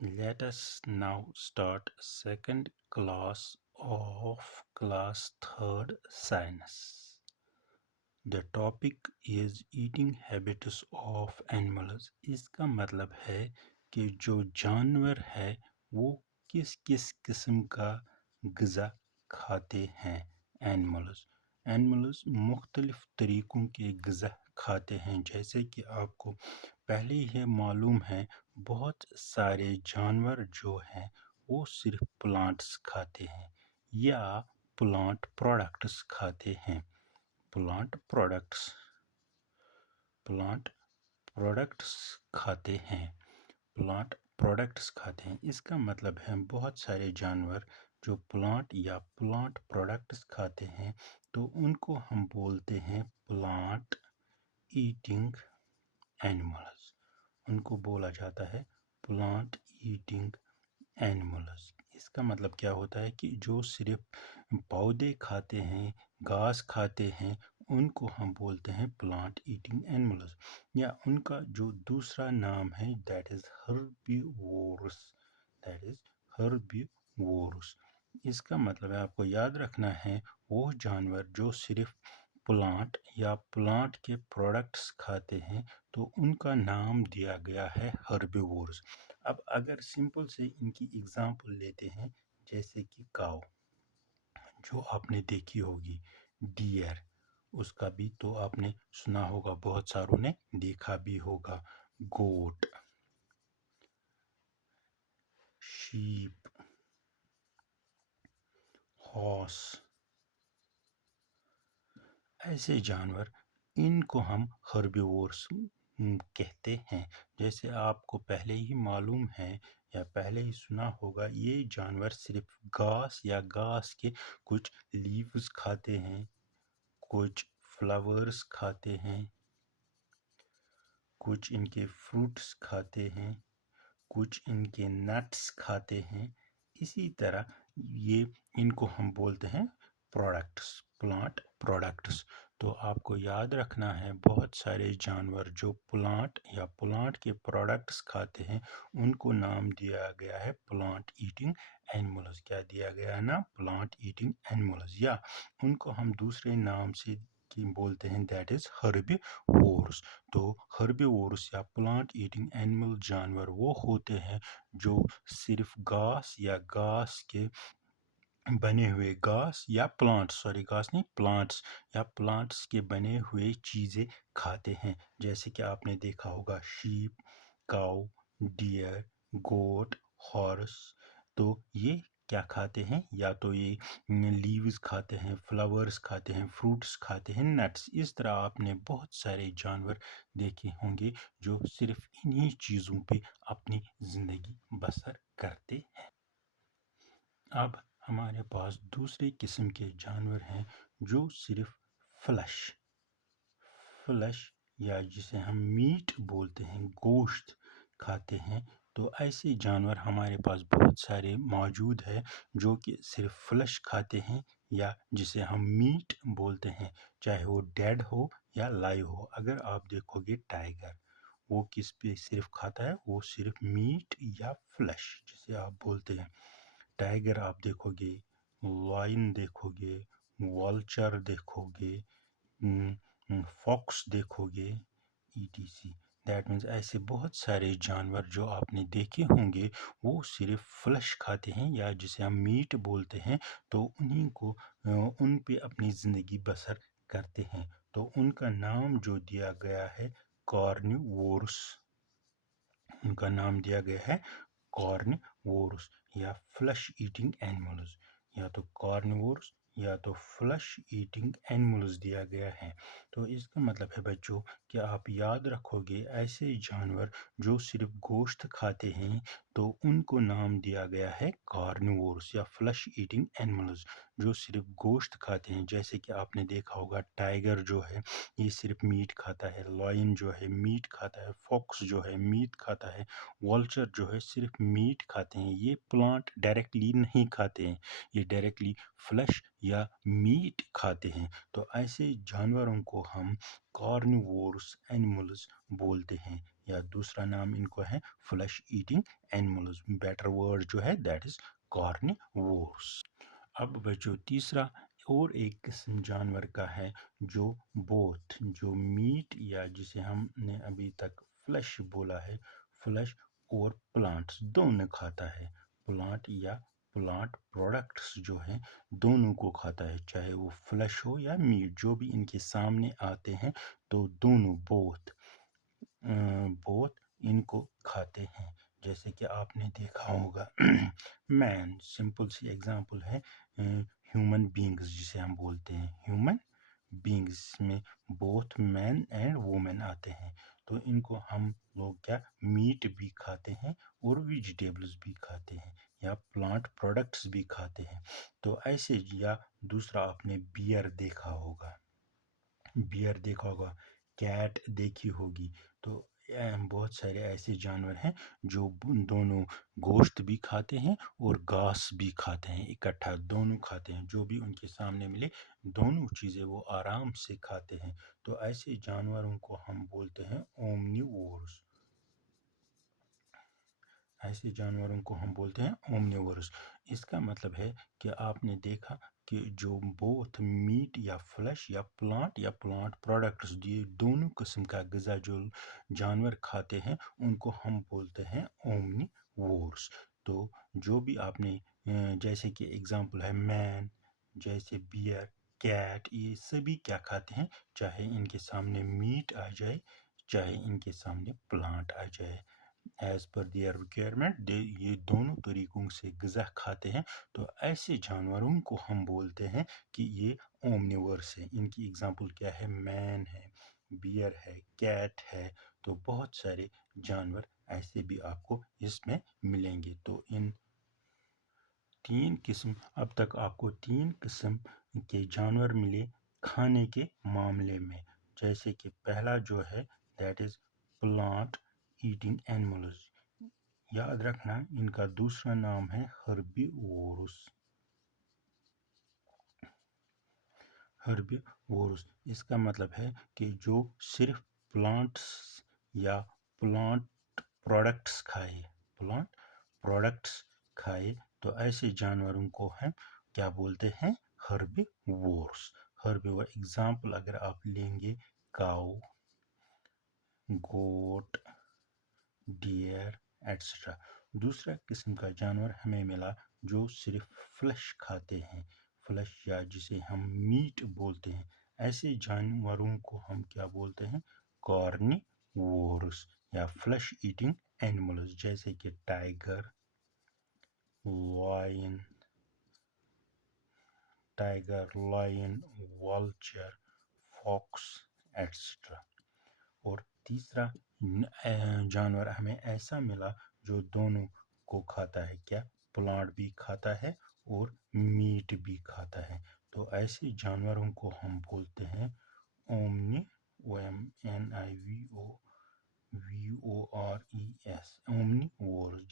Let us now start second class of class third science. The topic is eating habits of animals. इसका मतलब है कि जो जानवर है वो किस किस किस्म का ग़िज़ा खाते हैं। एनिमल्स मुख्तलिफ तरीक़ों के ग़िज़ा खाते हैं। जैसे कि आपको पहले ही मालूम है, बहुत सारे जानवर जो हैं वो सिर्फ प्लांट्स खाते हैं या प्लांट प्रोडक्ट्स खाते हैं। प्लांट प्रोडक्ट्स खाते हैं। प्लांट प्रोडक्ट्स खाते हैं, इसका मतलब है बहुत सारे जानवर जो प्लांट या प्लांट प्रोडक्ट्स खाते हैं तो उनको हम बोलते हैं प्लांट ईटिंग एनिमल्स। उनको बोला जाता है प्लांट ईटिंग एनिमल्स। इसका मतलब क्या होता है कि जो सिर्फ पौधे खाते हैं, घास खाते हैं, उनको हम बोलते हैं प्लांट ईटिंग एनिमल्स। या उनका जो दूसरा नाम है दैट इज़ हर्बीवोरस। इसका मतलब है, आपको याद रखना है, वो जानवर जो सिर्फ प्लांट या प्लांट के प्रोडक्ट्स खाते हैं तो उनका नाम दिया गया है हर्बीवोरस। अब अगर सिंपल से इनकी एग्जांपल लेते हैं, जैसे कि काऊ जो आपने देखी होगी, डियर उसका भी तो आपने सुना होगा, बहुत सारों ने देखा भी होगा। गोट, शीप, हॉर्स, ऐसे जानवर, इनको हम हर्बीवोर्स कहते हैं। जैसे आपको पहले ही मालूम है या पहले ही सुना होगा, ये जानवर सिर्फ घास या घास के कुछ लीव्स खाते हैं, कुछ फ्लावर्स खाते हैं, कुछ इनके फ्रूट्स खाते हैं, कुछ इनके नट्स खाते हैं। इसी तरह ये इनको हम बोलते हैं प्रोडक्ट्स, प्लांट प्रोडक्ट्स। तो आपको याद रखना है, बहुत सारे जानवर जो प्लांट या प्लांट के प्रोडक्ट्स खाते हैं उनको नाम दिया गया है प्लांट ईटिंग एनिमल्स। क्या दिया गया है ना? Plant eating animals. या उनको हम दूसरे नाम से की बोलते हैं, दैट इज हर्बीवोर्स। तो हर्बीवोर्स या प्लांट ईटिंग एनिमल जानवर वो होते हैं जो सिर्फ घास या घास के बने हुए, घास या प्लांट्स, सॉरी घास नहीं, प्लांट्स या प्लांट्स के बने हुए चीज़ें खाते हैं। जैसे कि आपने देखा होगा शीप, काऊ, डियर, गोट, हॉर्स। तो ये क्या खाते हैं? या तो ये लीव्स खाते हैं, फ्लावर्स खाते हैं, फ्रूट्स खाते हैं, नट्स। इस तरह आपने बहुत सारे जानवर देखे होंगे जो सिर्फ इन्हीं चीज़ों पे अपनी ज़िंदगी बसर करते हैं। अब हमारे पास दूसरे किस्म के जानवर हैं जो सिर्फ फ्लश फ्लश या जिसे हम मीट बोलते हैं, गोश्त खाते हैं। तो ऐसे जानवर हमारे पास बहुत सारे मौजूद हैं जो कि सिर्फ फ्लश खाते हैं या जिसे हम मीट बोलते हैं, चाहे वो डेड हो या लाइव हो। अगर आप देखोगे टाइगर, वो किस पे सिर्फ खाता है? वो सिर्फ मीट या फ्लश जिसे आप बोलते हैं। टाइगर आप देखोगे, लायन देखोगे, वल्चर देखोगे, फॉक्स देखोगे, ईटीसी। दैट मीन्स ऐसे बहुत सारे जानवर जो आपने देखे होंगे वो सिर्फ फ्लश खाते हैं या जिसे हम मीट बोलते हैं। तो उन्हीं को उन पे अपनी ज़िंदगी बसर करते हैं। तो उनका नाम जो दिया गया है कार्निवोरस, उनका नाम दिया गया है कार्निवोरस या फ्लश ईटिंग एनिमल्स। या तो कार्निवोरस या तो फ्लश ईटिंग एनिमल्स दिया गया है। तो इसका मतलब है बच्चों कि आप याद रखोगे, ऐसे जानवर जो सिर्फ गोश्त खाते हैं तो उनको नाम दिया गया है कार्निवोरस या फ्लश ईटिंग एनिमल्स, जो सिर्फ गोश्त खाते हैं। जैसे कि आपने देखा होगा टाइगर जो है ये सिर्फ मीट खाता है, लायन जो है मीट खाता है, फॉक्स जो है मीट खाता है, वल्चर जो है सिर्फ मीट खाते हैं। ये प्लांट डायरेक्टली नहीं खाते हैं, ये डायरेक्टली फ्लश या मीट खाते हैं। तो ऐसे जानवरों को हम कार्निवोरस एनिमल्स बोलते हैं یا دوسرا نام ان کو ہے flesh eating animals. Better word جو ہے دیٹ از کارنیورس. اب بچو تیسرا اور ایک قسم جانور کا ہے جو جو میٹ یا جسے ہم نے ابھی تک فلیش بولا ہے، فلیش اور پلانٹس دونوں کھاتا ہے. پلانٹ یا پلانٹ پروڈکٹس جو ہیں دونوں کو کھاتا ہے، چاہے وہ فلیش ہو یا میٹ، جو بھی ان کے سامنے آتے ہیں تو دونوں بوتھ ان کو کھاتے ہیں. جیسے کہ آپ نے دیکھا ہوگا مین سمپل سی ایگزامپل ہے ہیومن بینگز جسے ہم بولتے ہیں. ہیومن بینگز میں بوتھ مین اینڈ وومن آتے ہیں، تو ان کو ہم لوگ کیا میٹ بھی کھاتے ہیں اور ویجیٹیبلز بھی کھاتے ہیں یا پلانٹ پروڈکٹس بھی کھاتے ہیں. تو ایسے یا دوسرا آپ نے بیئر دیکھا ہوگا، کیٹ دیکھی ہوگی. تو بہت سارے ایسے جانور ہیں جو دونوں گوشت بھی کھاتے ہیں اور گھاس بھی کھاتے ہیں، اکٹھا دونوں کھاتے ہیں، جو بھی ان کے سامنے ملے دونوں چیزیں وہ آرام سے کھاتے ہیں. تو ایسے جانوروں کو ہم بولتے ہیں اومنیورس. ایسے جانوروں کو ہم بولتے ہیں اومنیورس. اس کا مطلب ہے کہ آپ نے دیکھا کہ جو بوتھ میٹ یا فلیش یا پلانٹ پروڈکٹس، یہ دونوں قسم کا غذا جو جانور کھاتے ہیں ان کو ہم بولتے ہیں اومنیورس. تو جو بھی آپ نے جیسے کہ اگزامپل ہے مین، جیسے بیئر، کیٹ، یہ سبھی کیا کھاتے ہیں، چاہے ان کے سامنے میٹ آ جائے چاہے ان کے سامنے پلانٹ آ جائے. ایز پر دیئر ریکوائرمنٹ یہ دونوں طریقوں سے غذا کھاتے ہیں. تو ایسے جانوروں کو ہم بولتے ہیں کہ یہ اومنیورس ہے. ان کی اگزامپل کیا ہے، مین ہے، بیئر ہے، کیٹ ہے. تو بہت سارے جانور ایسے بھی آپ کو اس میں ملیں گے. تو ان اب تک آپ کو 3 قسم کے جانور ملے کھانے کے معاملے میں. جیسے کہ پہلا جو ہے that is plant eating animals. یاد رکھنا ان کا دوسرا نام ہے ہربیورس. اس کا مطلب ہے کہ جو صرف پلانٹس یا پلانٹ پروڈکٹس کھائے تو ایسے جانوروں کو ہم کیا بولتے ہیں، ہربیورس. اگزامپل اگر آپ لیں گے کاؤ، گوٹ، ڈیئر ایٹسٹرا. دوسرا قسم کا جانور ہمیں ملا جو صرف فلیش کھاتے ہیں، فلیش یا جسے ہم میٹ بولتے ہیں. ایسے جانوروں کو ہم کیا بولتے ہیں، کارنیورس یا فلیش ایٹنگ اینیملز. جیسے کہ ٹائگر، لائن، والچر، فاکس ایٹسٹرا. اور تیسرا جانور ہمیں ایسا ملا جو دونوں کو کھاتا ہے، کیا پلانٹ بھی کھاتا ہے اور میٹ بھی کھاتا ہے. تو ایسے جانوروں کو ہم بولتے ہیں اومنیورس.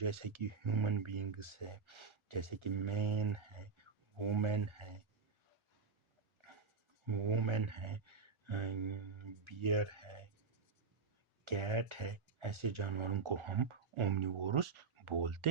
جیسے کہ ہیومن بینگز ہے، جیسے کہ مین ہے، وومن ہے، بیئر ہے، کیٹ ہے. ایسے جانوروں کو ہم اومنیورس بولتے